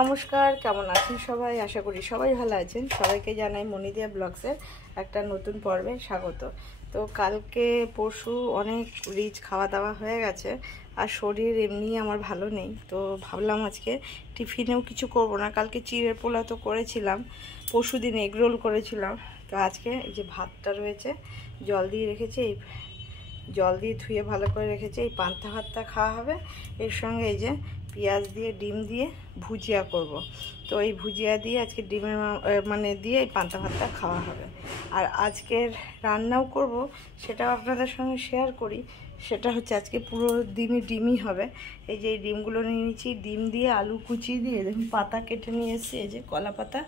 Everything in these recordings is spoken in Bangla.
নমস্কার, কেমন আছেন সবাই? আশা করি সবাই ভালো আছেন। সবাইকে জানাই মনিদিয়া ব্লগসের একটা নতুন পর্বে স্বাগত। তো কালকে পরশু অনেক রিচ খাওয়া দাওয়া হয়ে গেছে, আর শরীর এমনি আমার ভালো নেই। তো ভাবলাম আজকে টিফিনেও কিছু করব না। কালকে চিড়ের পোলা তো করেছিলাম, পরশু দিন এগরোল করেছিলাম। তো আজকে এই যে ভাতটা রয়েছে, জল দিয়ে রেখেছি, এই জল দিয়ে ধুয়ে ভালো করে রেখেছি। এই পান্তা ভাতটা খাওয়া হবে, এর সঙ্গে এই যে পেঁয়াজ দিয়ে ডিম দিয়ে ভুজিয়া করব। তো এই ভুজিয়া দিয়ে আজকে ডিমের দিয়ে এই পান্তা ভাতটা খাওয়া হবে। আর আজকের রান্নাও করব, সেটাও আপনাদের সঙ্গে শেয়ার করি। সেটা হচ্ছে আজকে পুরো ডিমই হবে। এই যে এই ডিমগুলো নিয়ে নিচ্ছি, ডিম দিয়ে আলু কুচি দিয়ে দেখুন পাতা কেটে নিয়ে এসেছি। এই যে কলা পাতা,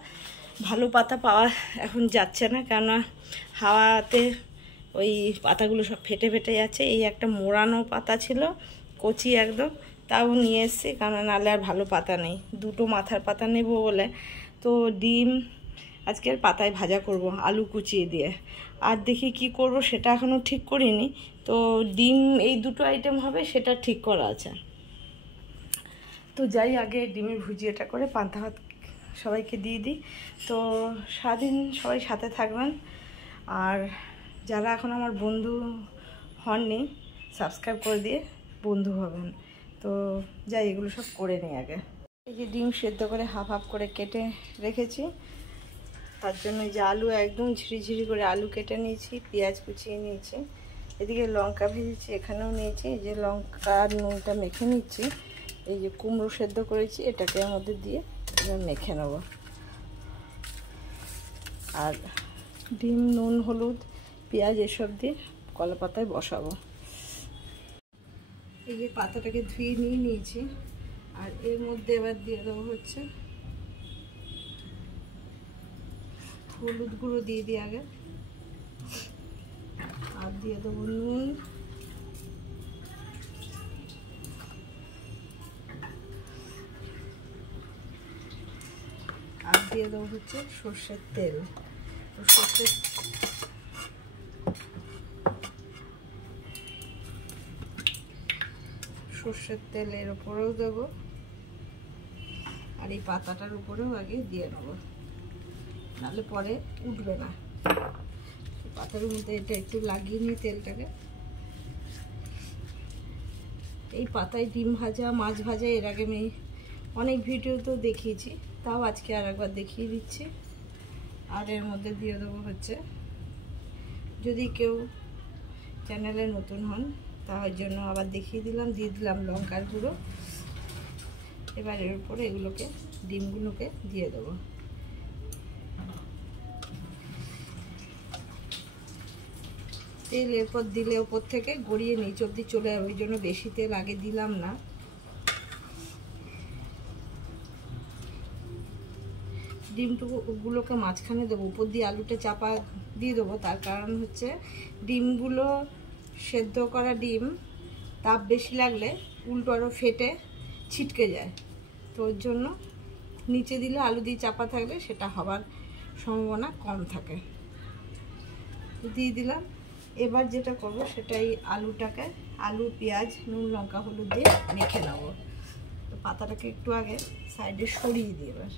ভালো পাতা পাওয়া এখন যাচ্ছে না, কেননা হাওয়াতে ওই পাতাগুলো সব ফেটে ফেটে যাচ্ছে। এই একটা মোড়ানো পাতা ছিল, কচি একদম, তাও নিয়ে এসেছি, কারণ নাহলে আর ভালো পাতা নেই। দুটো মাথার পাতা নেব বলে। তো ডিম আজকের পাতায় ভাজা করব আলু কুচিয়ে দিয়ে। আর দেখি কি করব সেটা এখনও ঠিক করিনি। তো ডিম এই দুটো আইটেম হবে, সেটা ঠিক করা আছে। তো যাই আগে ডিমের ভুজিয়াটা করে পান্তা ভাত সবাইকে দিয়ে দিই। তো সারাদিন সবাই সাথে থাকবেন, আর যারা এখন আমার বন্ধু হননি সাবস্ক্রাইব করে দিয়ে বন্ধু হবেন। তো যাই এগুলো সব করে নিই আগে। এই যে ডিম সেদ্ধ করে হাফ হাফ করে কেটে রেখেছি, তার জন্য এই যে আলু একদম ঝিরিঝিরি করে আলু কেটে নিয়েছি, পেঁয়াজ কুচিয়ে নিয়েছি, এদিকে লঙ্কা ভেজেছি, এখানেও নিয়েছি। এই যে লঙ্কা নুনটা মেখে নিচ্ছি। এই যে কুমড়ো সেদ্ধ করেছি, এটাকে এর মধ্যে দিয়ে মেখে নেব। আর ডিম, নুন, হলুদ, পেঁয়াজ এসব দিয়ে কলা পাতায় বসাবো। এই যে পাতাটাকে ধুয়ে নিয়ে নিয়েছি, আর এর মধ্যে এবার দিয়ে দেবো হচ্ছে হলুদ গুঁড়ো দিয়ে দিই আগে, আর দিয়ে দেবো নুন, আর দিয়ে দেবো হচ্ছে সর্ষের তেল। তো সর্ষের তেল এর উপরেও দেবো, আর এই পাতাটার উপরেও আগে দিয়ে নেবো, নাহলে পরে উঠবে না। পাতার মধ্যে এটা একটু লাগিয়ে নিই তেলটাকে। এই পাতায় ডিম ভাজা, মাছ ভাজা এর আগে আমি অনেক ভিডিও তো দেখিয়েছি, তাও আজকে আর একবার দেখিয়ে দিচ্ছি। আর এর মধ্যে দিয়ে দেবো হচ্ছে, যদি কেউ চ্যানেলে নতুন হন তার জন্য আবার দেখিয়ে দিলাম, দিয়ে দিলাম লঙ্কার গুঁড়ো। এবার এর উপরে এগুলোকে, ডিমগুলোকে দিয়ে দেবো। তেল এরপর দিলে ওপর থেকে গড়িয়ে নিচ অব্দি চলে যাবে, ওই জন্য বেশি তেল আগে দিলাম না। ডিমগুলোকে মাঝখানে দেবো, উপর দিয়ে আলুটা চাপা দিয়ে দেবো। তার কারণ হচ্ছে ডিমগুলো সেদ্ধ করা ডিম তাপ বেশি লাগলে উল্টো আরও ফেটে ছিটকে যায়। তো ওর জন্য নিচে দিলে, আলু দিয়ে চাপা থাকলে সেটা হবার সম্ভাবনা কম থাকে। তো দিয়ে দিলাম। এবার যেটা করব সেটাই আলুটাকে, আলু, পেঁয়াজ, নুন, লঙ্কা, হলুদ দিয়ে মেখে নেব। তো পাতাটাকে একটু আগে সাইডে সরিয়ে দিই। এবার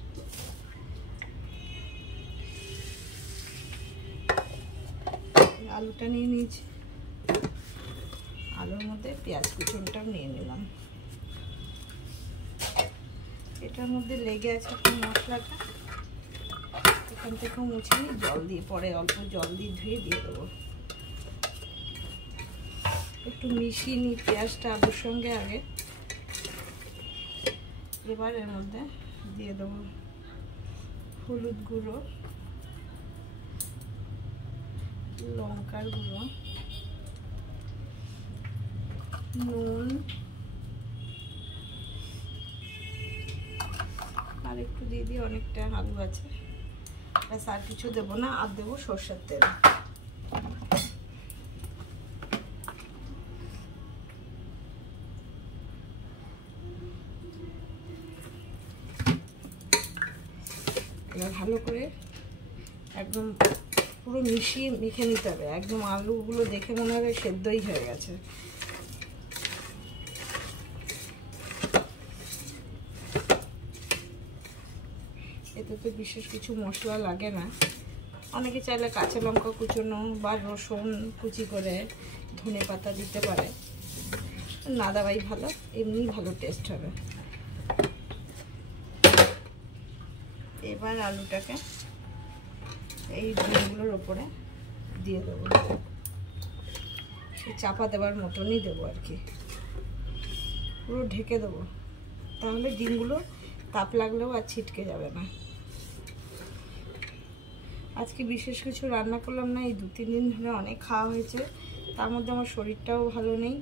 আলুটা নিয়ে নিয়েছি, আলুর মধ্যে পেঁয়াজ কুচনটাও নিয়ে নিলাম। এটার মধ্যে লেগে আছে এখন মশলাটা, এখান থেকেও মুছে নিই জল দিয়ে, পরে অল্প জল দিয়ে ধুয়ে দিয়ে দেবো। একটু মিশিয়ে নিই পেঁয়াজটা আলুর সঙ্গে আগে। এবার এর মধ্যে দিয়ে দেবো হলুদ গুঁড়ো, লঙ্কার গুঁড়ো, নুন, আর একটু দিয়ে দিই, অনেকটা আলু আছে, ব্যাস আর কিছু দেবো না। আর দেবো সর্ষের তেল। এবার ভালো করে একদম পুরো মিশিয়ে মেখে নিতে হবে। একদম আলুগুলো দেখে মনে হবে সেদ্ধই হয়ে গেছে। এতে তো বিশেষ কিছু মশলা লাগে না। অনেকে চাইলে কাঁচা লঙ্কা কুচোনো বা রসুন কুচি করে ধনে পাতা দিতে পারে, না দেওয়াই ভালো, এমনি ভালো টেস্ট হবে। এবার আলুটাকে এই ডিমগুলোর ওপরে দিয়ে দেবো, চাপা দেওয়ার মতনই দেবো আর কি, পুরো ঢেকে দেবো, তাহলে ডিমগুলো তাপ লাগলেও আর ছিটকে যাবে না। আজকে বিশেষ কিছু রান্না করলাম না, এই 2-3 দিন ধরে অনেক খাওয়া হয়েছে, তার মধ্যে আমার শরীরটাও ভালো নেই,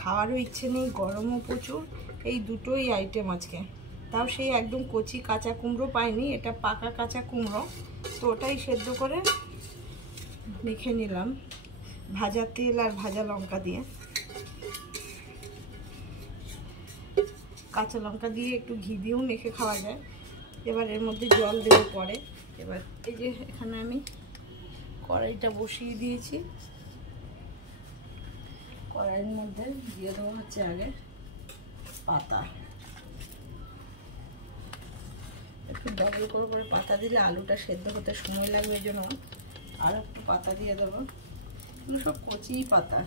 খাওয়ারও ইচ্ছে নেই, গরমও প্রচুর, এই দুটোই আইটেম আজকে। তাও সেই একদম কচি কাঁচা কুমড়ো পাইনি, এটা পাকা কাঁচা কুমড়ো, তো ওটাই সেদ্ধ করে মেখে নিলাম ভাজা তেল আর ভাজা লঙ্কা দিয়ে। কাঁচা লঙ্কা দিয়ে একটু ঘি দিয়েও মেখে খাওয়া যায়। এবার এর মধ্যে জল দেবো পরে। এবার এই যে এখানে আমি কড়াইটা বসিয়ে দিয়েছি, কড়াইয়ের মধ্যে দিয়ে দেবো হচ্ছে আগে পাতা, একটু ডবল করে পাতা দিলে আলুটা সেদ্ধ হতে সময় লাগবে, এই জন্য আর একটু পাতা দিয়ে দেবো। এগুলো সব কচি পাতা,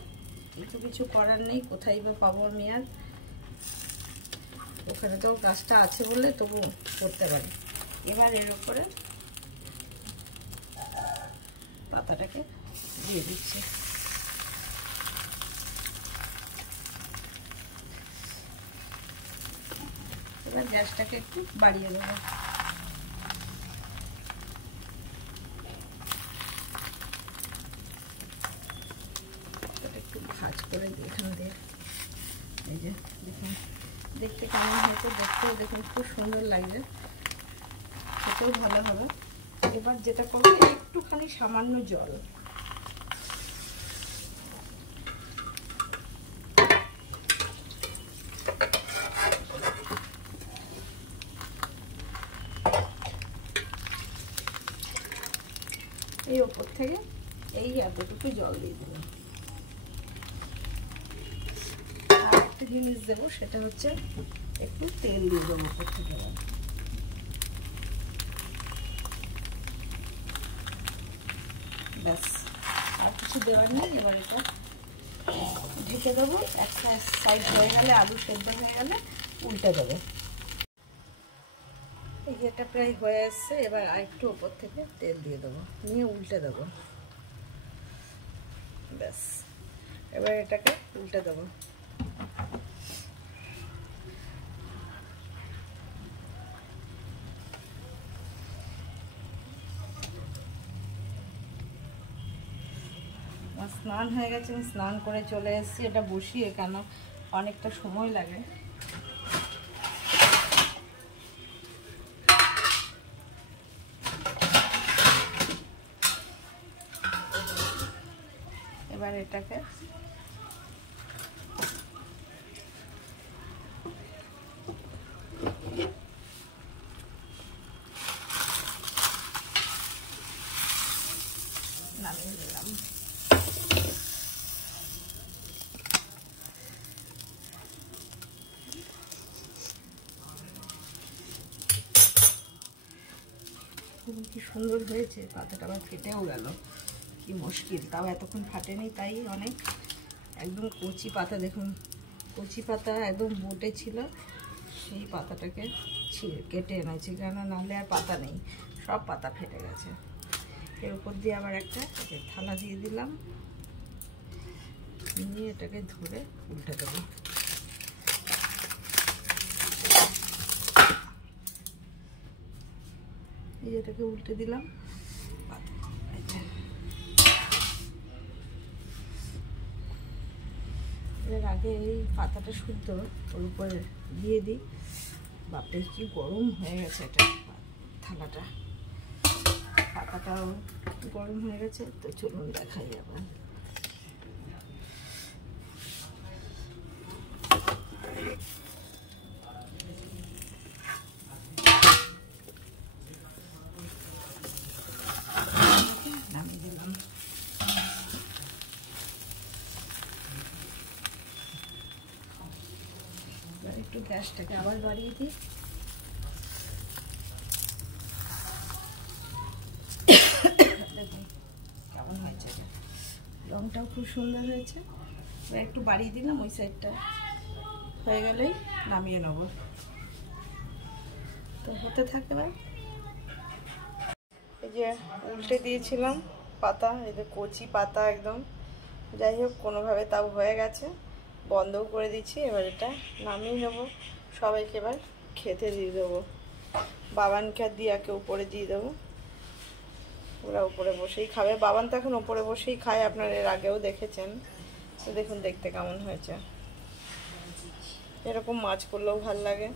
কিন্তু কিছু করার নেই, কোথায় বা পাবো আমি আর, ওখানে তো গাছটা আছে বলে তবু করতে পারি। এবার এর উপরে পাতাটাকে দিয়ে দিচ্ছি। এবার গ্যাসটাকে একটু বাড়িয়ে দেবো। একটু ভাজ করে এখান দিয়ে, এই যে দেখুন দেখতে কেমন হয়েছে, দেখতেও দেখুন খুব সুন্দর লাগছে, খেতেও ভালো হবে। এবার যেটা করবো একটুখানি সামান্য জল, এই ওপর থেকে এই এতটুকু জল দিয়ে দেবো। আর একটা জিনিস দেবো, সেটা হচ্ছে একটু তেল দিয়ে দেবো ওপর থেকে। ব্যাস, আর কিছু দেওয়ার নেই। এবার এটা ঢেকে দেবো, একটা সাইড হয়ে গেলে, আলু সেদ্ধ হয়ে গেলে উল্টে দেবো। এই যে এটা প্রায় হয়ে আসছে, এবার আর একটু ওপর থেকে তেল দিয়ে দেবো, নিয়ে উল্টে দেবো। ব্যাস, এবার এটাকে উল্টে দেবো। আমার স্নান হয়ে গেছে, আমি স্নান করে চলে এসেছি, এটা বসিয়ে, কেন অনেকটা সময় লাগে। এবার এটাকে নামিয়ে দিলাম। কি সুন্দর হয়েছে, পাতাটা আবার ফেটেও গেল, কি মুশকিল, তাও এতক্ষণ ফাটেনি, তাই অনেক। একদম কচি পাতা, দেখুন কচি পাতা একদম বোটে ছিল, সেই পাতাটাকে কেটে এনেছি, কেন নাহলে আর পাতা নেই, সব পাতা ফেটে গেছে। এর উপর দিয়ে আবার একটা থালা দিয়ে দিলাম, নিয়ে এটাকে ধরে উল্টে দেবো। এই এটাকে উল্টে দিলাম, এর আগে এই পাতাটা শুদ্ধ ওর উপরে দিয়ে দিই। বাপরে কি গরম হয়ে গেছে এটা, থালাটা, পাতাটাও গরম হয়ে গেছে, তো চলুন দেখাই আবার। নামিয়ে দিলাম। একটু গ্যাসটাকে আবার বাড়িয়ে দিই। ঝোলটাও খুব সুন্দর হয়েছে। একটু বাড়িয়ে দিলাম ওই সাইডটা, হয়ে গেলেই নামিয়ে নেব। তো হতে থাকে না। এই যে উল্টে দিয়েছিলাম পাতা, এই যে কচি পাতা একদম। যাই হোক কোনোভাবে তাও হয়ে গেছে, বন্ধও করে দিচ্ছি। এবার এটা নামিয়ে নেবো, সবাইকে এবার খেতে দিয়ে দেবো। বাবানকে আর দিয়াকে উপরে দিয়ে দেবো, ওরা উপরে বসেই খাবে। বাবান তো এখন উপরে বসেই খায়, আপনারা এর আগেও দেখেছেন। তো দেখুন দেখতে কেমন হয়েছে। এরকম মাছ করলেও ভাল লাগে।